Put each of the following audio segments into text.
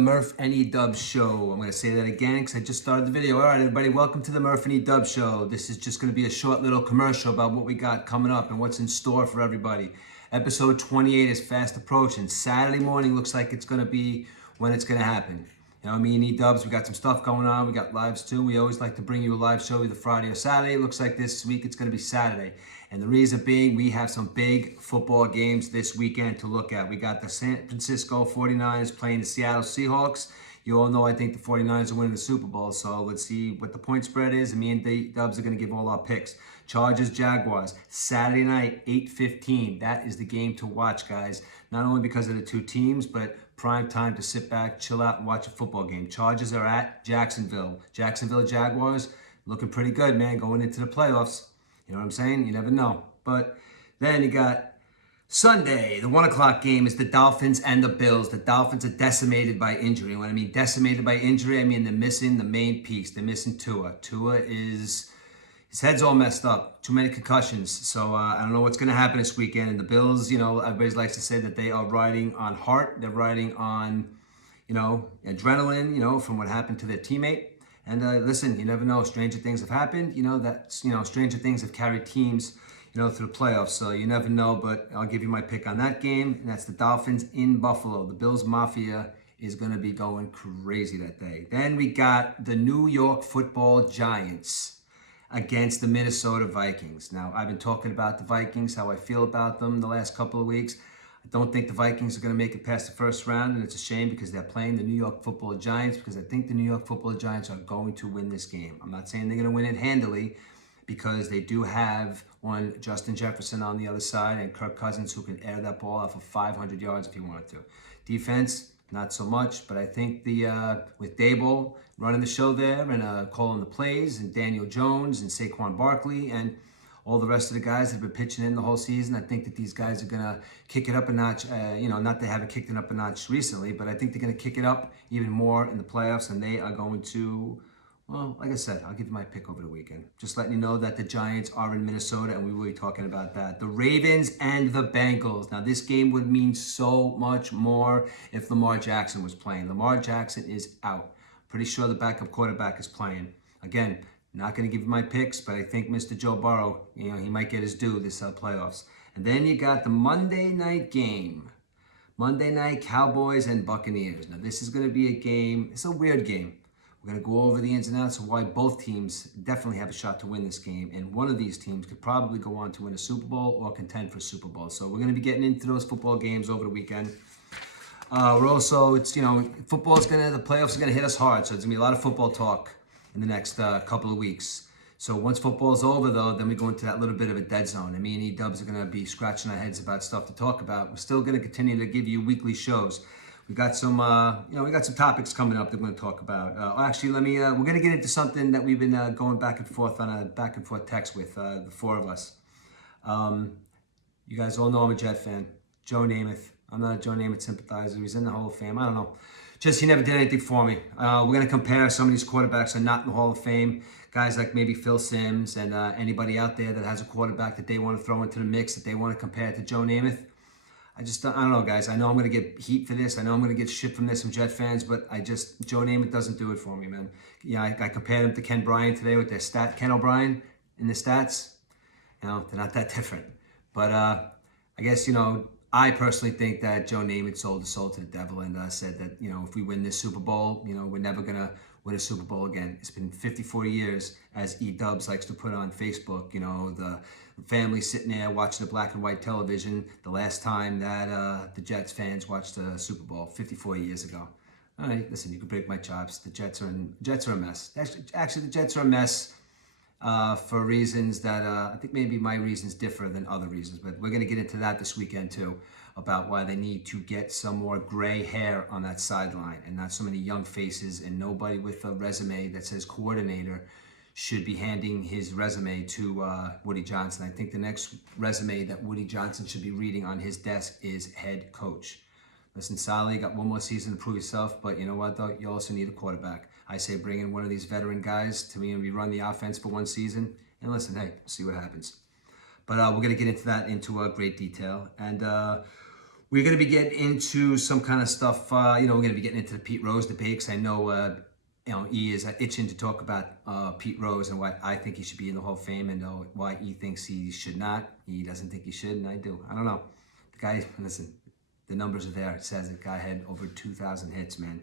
Murph and E-Dub Show. I'm going to say that again because I just started the video. All right, everybody, welcome to the Murph and E-Dub Show. This is just going to be a short little commercial about what we got coming up and what's in store for everybody. Episode 28 is fast approaching. Saturday morning looks like it's going to be when it's going to happen. You know, me and E-Dubs, we got some stuff going on. We got lives too. We always like to bring you a live show either Friday or Saturday. It looks like this week it's going to be Saturday. And the reason being, we have some big football games this weekend to look at. We got the San Francisco 49ers playing the Seattle Seahawks. You all know I think the 49ers are winning the Super Bowl, so let's see what the point spread is. And me and E-Dubs are going to give all our picks. Chargers, Jaguars, Saturday night, 8:15. That is the game to watch, guys. Not only because of the two teams, but prime time to sit back, chill out, and watch a football game. Chargers are at Jacksonville. Jacksonville Jaguars looking pretty good, man, going into the playoffs. You know what I'm saying? You never know. But then you got Sunday. The 1 o'clock game is the Dolphins and the Bills. The Dolphins are decimated by injury. And when I mean decimated by injury, I mean they're missing the main piece. They're missing Tua. His head's all messed up. Too many concussions. So I don't know what's going to happen this weekend. And the Bills, you know, everybody likes to say that they are riding on heart. They're riding on, you know, adrenaline, you know, from what happened to their teammate. And listen, you never know. Stranger things have happened. You know, stranger things have carried teams, you know, through the playoffs. So you never know, but I'll give you my pick on that game. And that's the Dolphins in Buffalo. The Bills Mafia is going to be going crazy that day. Then we got the New York Football Giants against the Minnesota Vikings. Now, I've been talking about the Vikings, how I feel about them the last couple of weeks. I don't think the Vikings are going to make it past the first round, and it's a shame because they're playing the New York Football Giants, because I think the New York Football Giants are going to win this game. I'm not saying they're going to win it handily, because they do have one Justin Jefferson on the other side and Kirk Cousins, who can air that ball off of 500 yards if he wanted to. Defense, not so much, but I think with Daboll running the show there and calling the plays, and Daniel Jones and Saquon Barkley and all the rest of the guys that have been pitching in the whole season, I think that these guys are going to kick it up a notch. Not they haven't kicked it up a notch recently, but I think they're going to kick it up even more in the playoffs, and they are going to, well, like I said, I'll give you my pick over the weekend. Just letting you know that the Giants are in Minnesota, and we will be talking about that. The Ravens and the Bengals. Now, this game would mean so much more if Lamar Jackson was playing. Lamar Jackson is out. Pretty sure the backup quarterback is playing. Again, not going to give you my picks, but I think Mr. Joe Burrow, you know, he might get his due this playoffs. And then you got the Monday night game. Monday night, Cowboys and Buccaneers. Now, this is going to be a game. It's a weird game. We're going to go over the ins and outs of why both teams definitely have a shot to win this game. And one of these teams could probably go on to win a Super Bowl or contend for a Super Bowl. So we're going to be getting into those football games over the weekend. We're also, the playoffs are going to hit us hard. So it's going to be a lot of football talk in the next couple of weeks. So once football's over, though, then we go into that little bit of a dead zone. And me and E-Dubs are going to be scratching our heads about stuff to talk about. We're still going to continue to give you weekly shows. We got some, we got some topics coming up that we're going to talk about. We're going to get into something that we've been going back and forth on a back and forth text with the four of us. You guys all know I'm a Jet fan. Joe Namath. I'm not a Joe Namath sympathizer. He's in the Hall of Fame. I don't know. Just he never did anything for me. We're going to compare some of these quarterbacks that are not in the Hall of Fame. Guys like maybe Phil Simms and anybody out there that has a quarterback that they want to throw into the mix, that they want to compare to Joe Namath. I don't know, guys. I know I'm going to get heat for this. I know I'm going to get shit from this from Jet fans, but Joe Namath doesn't do it for me, man. Yeah, I compared him to Ken Bryant today with their Ken O'Brien in the stats. You know, they're not that different. But I guess, I personally think that Joe Namath sold his soul to the devil and said that, if we win this Super Bowl, we're never going to win a Super Bowl again. It's been 54 years, as E-Dubs likes to put on Facebook, the family sitting there watching the black and white television the last time that the Jets fans watched the Super Bowl 54 years ago. All right, listen, you can break my chops. The Jets are a mess. Actually, the Jets are a mess for reasons that I think maybe my reasons differ than other reasons, but we're going to get into that this weekend too, about why they need to get some more gray hair on that sideline and not so many young faces, and nobody with a resume that says coordinator should be handing his resume to Woody Johnson. I think the next resume that Woody Johnson should be reading on his desk is head coach. Listen, Saleh, you got one more season to prove yourself, but you know what, though? You also need a quarterback. I say bring in one of these veteran guys to me and we run the offense for one season. And listen, hey, see what happens. But we're going to get into that into great detail. And We're going to be getting into some kind of stuff. We're going to be getting into the Pete Rose debate because I know, E is itching to talk about Pete Rose and why I think he should be in the Hall of Fame and why E thinks he should not. He doesn't think he should, and I do. I don't know. The guy, listen, the numbers are there. It says the guy had over 2,000 hits, man.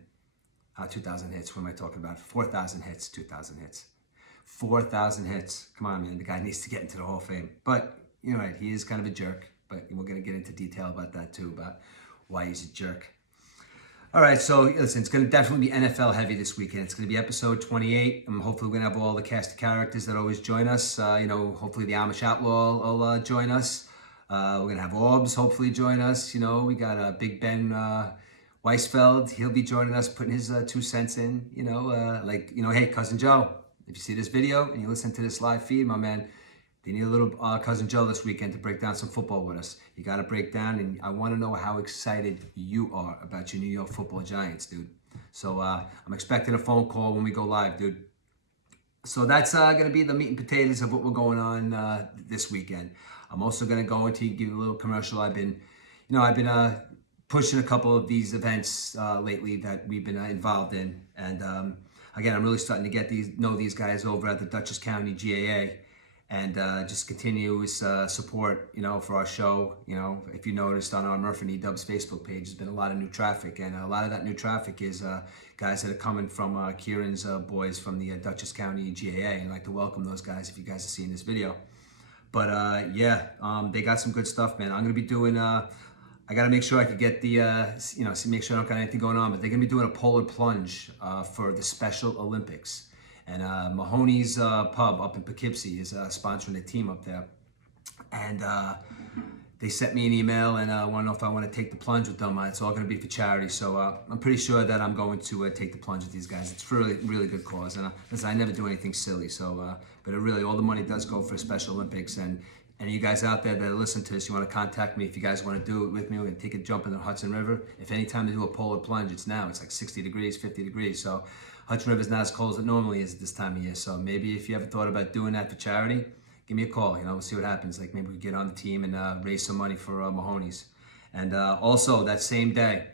2,000 hits. What am I talking about? 4,000 hits, 2,000 hits. 4,000 hits. Come on, man. The guy needs to get into the Hall of Fame. But, you're right, he is kind of a jerk. But we're going to get into detail about that too, about why he's a jerk. All right, so listen, it's going to definitely be NFL heavy this weekend. It's going to be episode 28. Hopefully we're going to have all the cast of characters that always join us. Hopefully the Amish Outlaw will join us. We're going to have Orbs hopefully join us. We got Big Ben Weisfeld. He'll be joining us, putting his 2 cents in. Hey, Cousin Joe, if you see this video and you listen to this live feed, my man, they need a little Cousin Joe this weekend to break down some football with us. You got to break down, and I want to know how excited you are about your New York Football Giants, dude. So I'm expecting a phone call when we go live, dude. So that's going to be the meat and potatoes of what we're going on this weekend. I'm also going to go into give you a little commercial. I've been pushing a couple of these events lately that we've been involved in, and again, I'm really starting to get know these guys over at the Dutchess County GAA. And just continuous support, for our show. If you noticed on our Murph and E Dubs Facebook page, there's been a lot of new traffic, and a lot of that new traffic is guys that are coming from Kieran's boys from the Dutchess County GAA. I'd like to welcome those guys if you guys are seeing this video. But they got some good stuff, man. I'm gonna be doing. I gotta make sure I could get the, make sure I don't got anything going on. But they're gonna be doing a polar plunge for the Special Olympics. And Mahoney's Pub up in Poughkeepsie is sponsoring the team up there. And they sent me an email and want to know if I want to take the plunge with them. It's all going to be for charity. So I'm pretty sure that I'm going to take the plunge with these guys. It's for a really, really good cause. And listen, I never do anything silly. So, but it really, all the money does go for Special Olympics. And you guys out there that listen to this, you want to contact me if you guys want to do it with me. We're going to take a jump in the Hudson River. If any time to do a polar plunge, it's now. It's like 60 degrees, 50 degrees. So Hudson River is not as cold as it normally is at this time of year. So maybe if you ever thought about doing that for charity, give me a call. We'll see what happens. Like maybe we get on the team and raise some money for Mahoney's. And also that same day,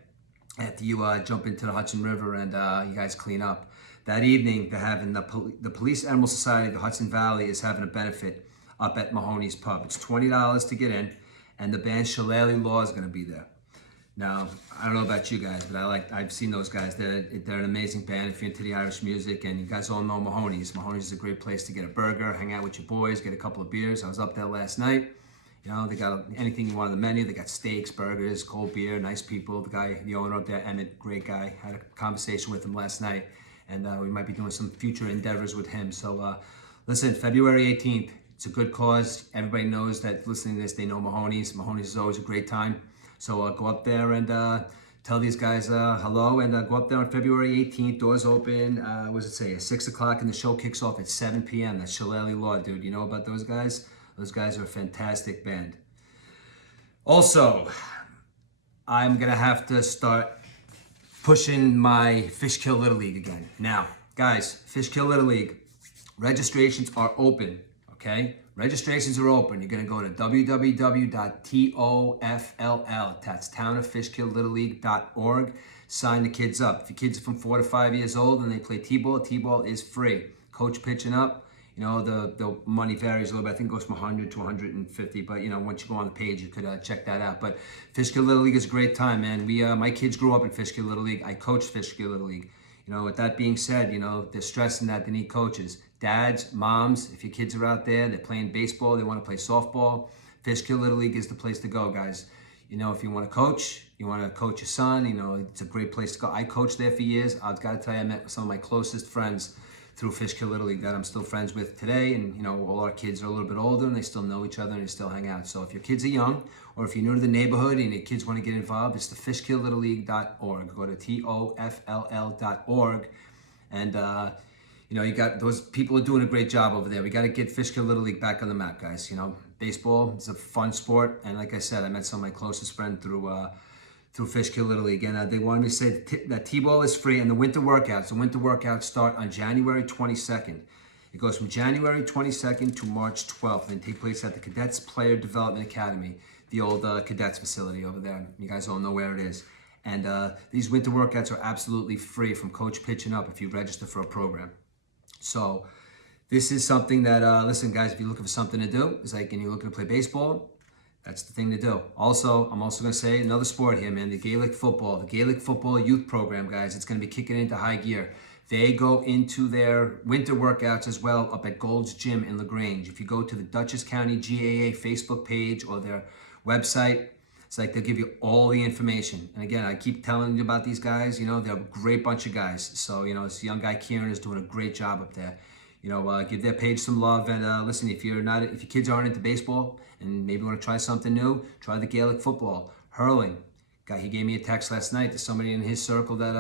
after you jump into the Hudson River and you guys clean up, that evening they're having the Police Animal Society of the Hudson Valley is having a benefit up at Mahoney's Pub. It's $20 to get in, and the band Shillelagh Law is going to be there. Now, I don't know about you guys, but I've seen those guys. They're an amazing band if you're into the Irish music, and you guys all know Mahoney's. Mahoney's is a great place to get a burger, hang out with your boys, get a couple of beers. I was up there last night. They got anything you want on the menu. They got steaks, burgers, cold beer, nice people. The owner up there, Emmett, great guy. Had a conversation with him last night, and we might be doing some future endeavors with him. So, listen, February 18th, it's a good cause. Everybody knows that listening to this, they know Mahoney's. Mahoney's is always a great time. So go up there and tell these guys hello, and go up there on February 18th. Doors open, what does it say, at 6 o'clock, and the show kicks off at 7 p.m. That's Shillelagh Law, dude. You know about those guys? Those guys are a fantastic band. Also, I'm going to have to start pushing my Fishkill Little League again. Now, guys, Fishkill Little League, registrations are open, okay? Registrations are open. You're going to go to www.TOFLL, that's townoffishkilllittleLeague.org. Sign the kids up. If your kids are from 4 to 5 years old and they play T-ball, T-ball is free. Coach pitching up, the money varies a little bit. I think it goes from 100 to 150, but once you go on the page, you could check that out. But Fishkill Little League is a great time, man. My kids grew up in Fishkill Little League. I coached Fishkill Little League. With that being said, they're stressing that they need coaches. Dads, moms, if your kids are out there, they're playing baseball, they want to play softball, Fishkill Little League is the place to go, guys. If you want to coach your son, it's a great place to go. I coached there for years. I've got to tell you, I met some of my closest friends through Fishkill Little League that I'm still friends with today. And, all our kids are a little bit older and they still know each other and they still hang out. So if your kids are young, or if you're new to the neighborhood and your kids want to get involved, it's the fishkilllittleLeague.org. Go to TOFLL.org. And, you got those people are doing a great job over there. We got to get Fishkill Little League back on the map, guys. Baseball is a fun sport. And like I said, I met some of my closest friends through Fishkill Little League. And they wanted me to say that T-ball is free and the winter workouts start on January 22nd. It goes from January 22nd to March 12th and take place at the Cadets Player Development Academy. the old cadets facility over there. You guys all know where it is. And these winter workouts are absolutely free from coach pitching up if you register for a program. So this is something that, listen guys, if you're looking for something to do, it's like, and you're looking to play baseball, that's the thing to do. Also, I'm also going to say another sport here, man, the Gaelic football youth program, guys, it's going to be kicking into high gear. They go into their winter workouts as well up at Gold's Gym in LaGrange. If you go to the Dutchess County GAA Facebook page or their website, it's like they'll give you all the information. And again, I keep telling you about these guys, you know, they're a great bunch of guys. So, you know, this young guy Kieran is doing a great job up there. You know, give their page some love. And listen, if your kids aren't into baseball and maybe want to try something new, try the Gaelic football, hurling. He gave me a text last night to somebody in his circle that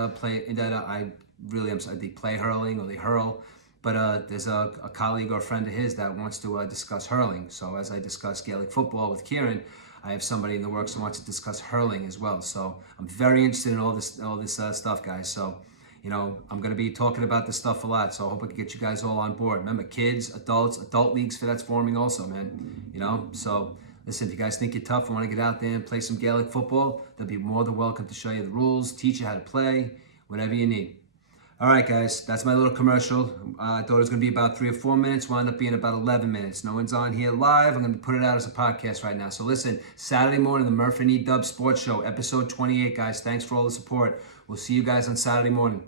they play hurling or they hurl. But there's a colleague or a friend of his that wants to discuss hurling. So as I discuss Gaelic football with Kieran, I have somebody in the works who wants to discuss hurling as well. So I'm very interested in all this stuff, guys. So, you know, I'm going to be talking about this stuff a lot. So I hope I can get you guys all on board. Remember, kids, adults, adult leagues for that's forming also, man. You know, so listen, if you guys think you're tough and want to get out there and play some Gaelic football, they'll be more than welcome to show you the rules, teach you how to play, whatever you need. All right, guys, that's my little commercial. I thought it was going to be about 3 or 4 minutes. Wound up being about 11 minutes. No one's on here live. I'm going to put it out as a podcast right now. So listen, Saturday morning, the Murph and E. Dub Sports Show, episode 28, guys. Thanks for all the support. We'll see you guys on Saturday morning.